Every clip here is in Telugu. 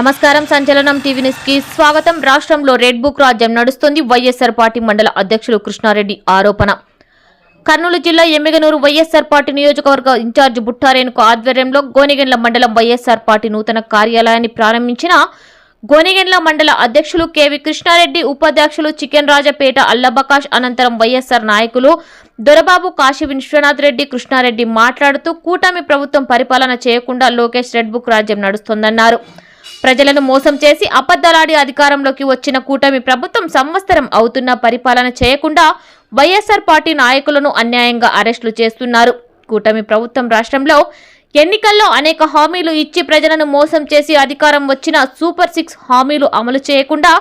నమస్కారం సంచలనం టీవీ న్యూస్కి స్వాగతం. రాష్ట్రంలో రెడ్ బుక్ రాజ్యం నడుస్తుంది. వైఎస్ఆర్ పార్టీ మండల అధ్యక్షులు కృష్ణారెడ్డి ఆరోపణ. కర్నూలు జిల్లా ఎమ్మిగనూరు వైఎస్ఆర్ పార్టీ నియోజకవర్గ ఇన్ఛార్జ్ బుట్టారేణుకు ఆధ్వర్యంలో గోనెగెండ్ల మండలం వైఎస్ఆర్ పార్టీ నూతన కార్యాలయాన్ని ప్రారంభించిన గోనిగెండ్ల మండల అధ్యక్షులు కెవి కృష్ణారెడ్డి ఉపాధ్యక్షులు చికెన్ రాజపేట అల్లబకాష్ అనంతరం వైఎస్ఆర్ నాయకులు దొరబాబు కాశీ విశ్వనాథ్ రెడ్డి కృష్ణారెడ్డి మాట్లాడుతూ కూటమి ప్రభుత్వం పరిపాలన చేయకుండా లోకేష్ రెడ్ బుక్ రాజ్యం నడుస్తోందన్నారు. ప్రజలను మోసం చేసి అబద్దలాడి అధికారంలోకి వచ్చిన కూటమి ప్రభుత్వం సంవత్సరం అవుతున్న పరిపాలన చేయకుండా వైఎస్ఆర్ పార్టీ నాయకులను అన్యాయంగా అరెస్టులు చేస్తున్నారు. కూటమి ప్రభుత్వం రాష్ట్రంలో ఎన్నికల్లో అనేక హామీలు ఇచ్చి ప్రజలను మోసం చేసి అధికారం వచ్చిన సూపర్ సిక్స్ హామీలు అమలు చేయకుండా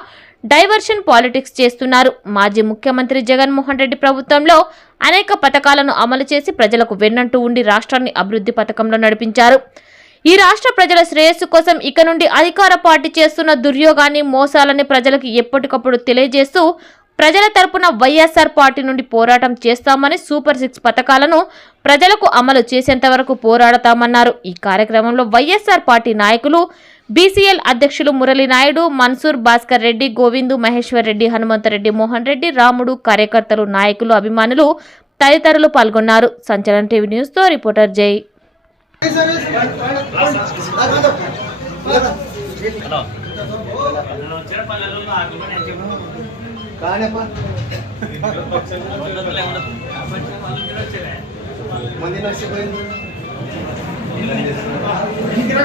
డైవర్షన్ పాలిటిక్స్ చేస్తున్నారు. మాజీ ముఖ్యమంత్రి జగన్మోహన్ రెడ్డి ప్రభుత్వంలో అనేక పథకాలను అమలు చేసి ప్రజలకు వెన్నంటూ ఉండి రాష్ట్రాన్ని అభివృద్ధి పథకంలో నడిపించారు. ఈ రాష్ట్ర ప్రజల శ్రేయస్సు కోసం ఇక నుండి అధికార పార్టీ చేస్తున్న దుర్యోగాన్ని మోసాలని ప్రజలకు ఎప్పటికప్పుడు తెలియజేస్తూ ప్రజల తరపున వైఎస్ఆర్ పార్టీ నుండి పోరాటం చేస్తామని సూపర్ సిక్స్ పథకాలను ప్రజలకు అమలు చేసేంత వరకు పోరాడతామన్నారు. ఈ కార్యక్రమంలో వైఎస్ఆర్ పార్టీ నాయకులు బీసీఎల్ అధ్యక్షులు మురళీనాయుడు మన్సూర్ భాస్కర్ రెడ్డి గోవిందు మహేశ్వర్ రెడ్డి హనుమంతరెడ్డి మోహన్ రెడ్డి రాముడు కార్యకర్తలు నాయకులు అభిమానులు తదితరులు పాల్గొన్నారు. సంచలన టీవీ న్యూస్తో రిపోర్టర్ జై. కానప్ప మంది నచ్చిపోయింది శీఘ్రమే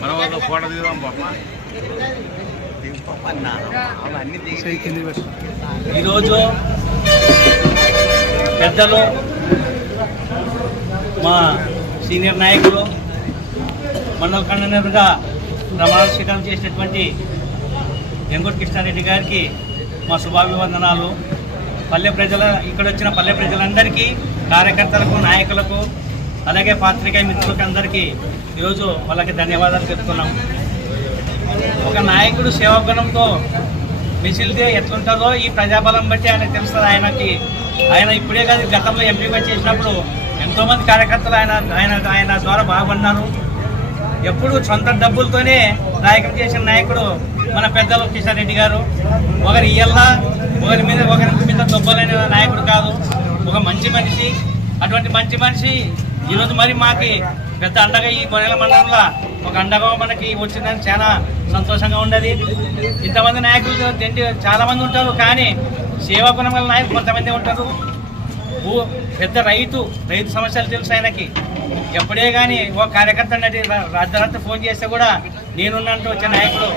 మనం ఒక ఫోటో దిగుదాం పాప ఈరోజు పెద్దలు మా సీనియర్ నాయకులు మండల కన్వీనర్గా ప్రమాణ స్వీకారం చేసినటువంటి వెంకట కృష్ణారెడ్డి గారికి మా శుభాభివందనాలు. పల్లె ప్రజల ఇక్కడ వచ్చిన పల్లె ప్రజలందరికీ కార్యకర్తలకు నాయకులకు అలాగే పాత్రికేయ మిత్రులకు అందరికీ ఈరోజు వాళ్ళకి ధన్యవాదాలు చెప్తున్నాం. ఒక నాయకుడు సేవాగుణంతో మిసిలితే ఎట్లుంటుందో ఈ ప్రజాబలం బట్టి ఆయన తెలుస్తుంది ఆయనకి. ఆయన ఇప్పుడే కాదు గతంలో ఎంపీగా చేసినప్పుడు ఎంతోమంది కార్యకర్తలు ఆయన ఆయన ఆయన ద్వారా బాగున్నారు. ఎప్పుడు సొంత డబ్బులతోనే నాయకం చేసిన నాయకుడు మన పెద్దలు కిషన్ రెడ్డి గారు. ఒకరి ఇళ్ళ ఒకరి మీద ఒకరి మీద దొబ్బలైన నాయకుడు కాదు. ఒక మంచి మనిషి. అటువంటి మంచి మనిషి ఈరోజు మరి మాకి పెద్ద అండగా ఈ గొర్రెల మండలంలో ఒక అండగా మనకి వచ్చిందని చాలా సంతోషంగా ఉండదు ఇంతమంది నాయకులు తిండి చాలామంది ఉంటారు కానీ సేవా గుణం గల నాయకులు కొంతమంది ఉంటారు. ఓ పెద్ద రైతు రైతు సమస్యలు తెలుసు ఆయనకి. ఎప్పుడే కానీ ఓ కార్యకర్త నటి రాత్రి ఫోన్ చేస్తే కూడా నేనున్నంటూ వచ్చే నాయకుడు.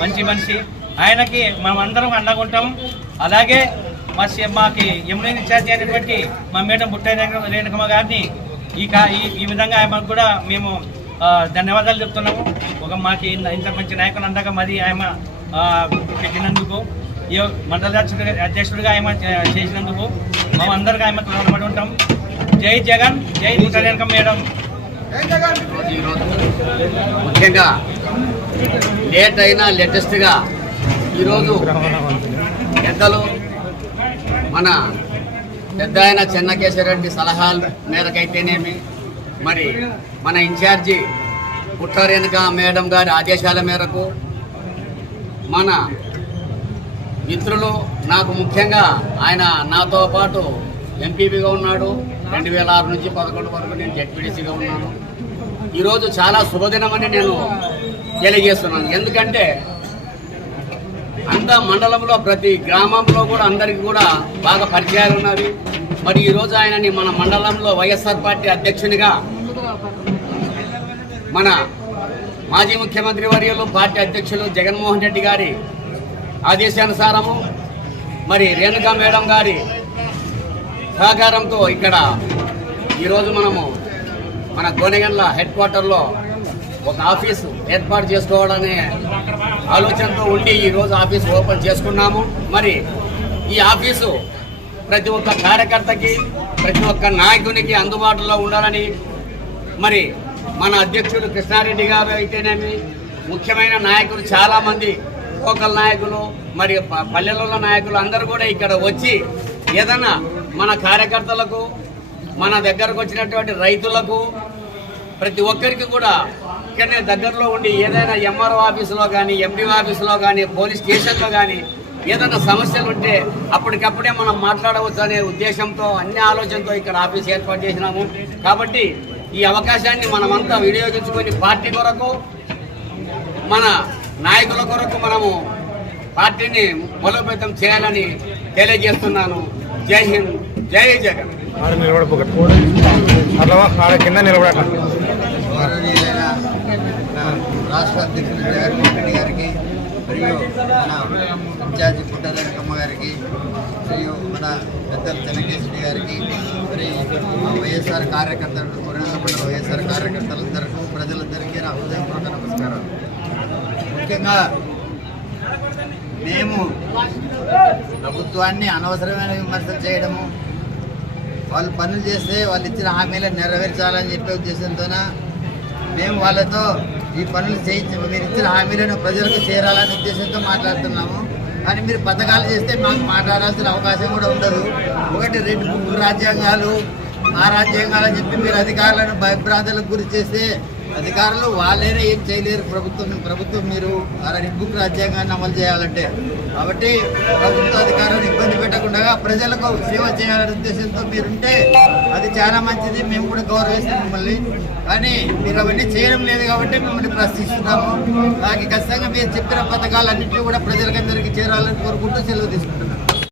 మంచి మనిషి. ఆయనకి మనం అందరం అండగా ఉంటాం. అలాగే మా సి- మాకి ఎమ్మెల్యే ఇన్ఛార్జ్ అయినటువంటి మా మేడం బుట్టాయి రేణుకమ్మ గారిని ఈ కా ఈ ఈ విధంగా ఆమెకు కూడా మేము ధన్యవాదాలు చెప్తున్నాము. ఒక మాకి ఇంత మంచి నాయకులు అండగా మరి ఆమె పెట్టినందుకు ఈ మండల అధ్యక్షుడిగా ఆయన చేసినందుకు మేము అందరికీ ఆయన రుణపడి ఉంటాం. జై జగన్ జై ముసలేనక మేడం. ముఖ్యంగా లేట్ అయినా లేటెస్ట్గా ఈరోజు పెద్దలు మన పెద్ద ఆయన చెన్నకేశ్వరరెడ్డి సలహాల మేరకైతేనేమి మరి మన ఇన్ఛార్జి పుట్టారేనుక మేడం గారి ఆదేశాల మేరకు మన మిత్రులు నాకు ముఖ్యంగా ఆయన నాతో పాటు ఎంపీపీగా ఉన్నాడు. రెండు వేల ఆరు నుంచి పదకొండు వరకు నేను జడ్పీడీసీగా ఉన్నాను. ఈరోజు చాలా శుభదినమని నేను తెలియజేస్తున్నాను. ఎందుకంటే అంత మండలంలో ప్రతి గ్రామంలో కూడా అందరికీ కూడా బాగా పరిచయాలు ఉన్నవి. మరి ఈరోజు ఆయనని మన మండలంలో వైఎస్ఆర్ పార్టీ అధ్యక్షునిగా మన మాజీ ముఖ్యమంత్రి వర్యులు పార్టీ అధ్యక్షులు జగన్మోహన్ రెడ్డి గారి ఆదేశానుసారము మరి రేణుకా మేడం గారి సహకారంతో ఇక్కడ ఈరోజు మనము మన గోనెగండ్ల హెడ్ క్వార్టర్లో ఒక ఆఫీసు ఏర్పాటు చేసుకోవాలనే ఆలోచనతో ఉండి ఈరోజు ఆఫీసు ఓపెన్ చేసుకున్నాము. మరి ఈ ఆఫీసు ప్రతి ఒక్క కార్యకర్తకి ప్రతి ఒక్క నాయకునికి అందుబాటులో ఉండాలని మరి మన అధ్యక్షుడు కృష్ణారెడ్డి గారు అయితేనేమి ముఖ్యమైన నాయకులు చాలామంది లోకల్ నాయకులు మరి ప- పల్లెలలో నాయకులు అందరూ కూడా ఇక్కడ వచ్చి ఏదైనా మన కార్యకర్తలకు మన దగ్గరకు వచ్చినటువంటి రైతులకు ప్రతి ఒక్కరికి కూడా ఇక్కడనే దగ్గరలో ఉండి ఏదైనా ఎంఆర్ఓ ఆఫీసులో కానీ ఎంపీ ఆఫీసులో కానీ పోలీస్ స్టేషన్లో కానీ ఏదైనా సమస్యలు ఉంటే అప్పటికప్పుడే మనం మాట్లాడవచ్చు అనే ఉద్దేశంతో అన్ని ఆలోచనతో ఇక్కడ ఆఫీస్ ఏర్పాటు చేసినాము. కాబట్టి ఈ అవకాశాన్ని మనమంతా వినియోగించుకొని పార్టీ కొరకు మన నాయకుల కొరకు మనము పార్టీని బలోపేతం చేయాలని తెలియజేస్తున్నాను. జై హింద్ జై జగన్. ఆడ అట్లా కింద నిలబడాలి రాష్ట్ర అధ్యక్షులు జగన్మోహన్ రెడ్డి గారికి మరియు మన ఇన్ఛార్జి పుట్టారెడ్డమ్మ గారికి మరియు మన పెద్దల చెన్నకేశ్వరి గారికి మరి మా వైఎస్ఆర్ కార్యకర్తలు కొరణాల వైఎస్ఆర్ కార్యకర్తలందరికీ ప్రజలందరికీ నా హృదయపూర్వక నమస్కారం ముఖ్యంగా మేము ప్రభుత్వాన్ని అనవసరమైన విమర్శలు చేయడము వాళ్ళు పనులు చేస్తే వాళ్ళు ఇచ్చిన హామీలను నెరవేర్చాలని చెప్పే ఉద్దేశంతోన మేము వాళ్ళతో ఈ పనులు చేయించి మీరు ఇచ్చిన హామీలను ప్రజలకు చేరాలనే ఉద్దేశంతో మాట్లాడుతున్నాము. కానీ మీరు పథకాలు చేస్తే మాకు మాట్లాడాల్సిన అవకాశం కూడా ఉండదు. ఒకటి రెండు ముగ్గురు రాజ్యాంగాలు ఆ రాజ్యాంగాలు చెప్పి మీరు అధికారులను భయభ్రాంతులకు గురి చేస్తే అధికారులు వాళ్ళైనా ఏం చేయలేరు. ప్రభుత్వం ప్రభుత్వం మీరు ఆ బుక్ రాజ్యాంగాన్ని అమలు చేయాలంటే. కాబట్టి ప్రభుత్వ అధికారులను ఇబ్బంది పెట్టకుండా ప్రజలకు సేవ చేయాలనే ఉద్దేశంతో మీరుంటే అది చాలా మంచిది. మేము కూడా గౌరవిస్తాం మిమ్మల్ని. కానీ మీరు అవన్నీ చేయడం లేదు కాబట్టి మిమ్మల్ని ప్రశ్నిస్తున్నాము. దానికి ఖచ్చితంగా మీరు చెప్పిన పథకాలన్నింటినీ కూడా ప్రజలకందరికీ చేరాలని కోరుకుంటూ సెలవు తీసుకుంటున్నాం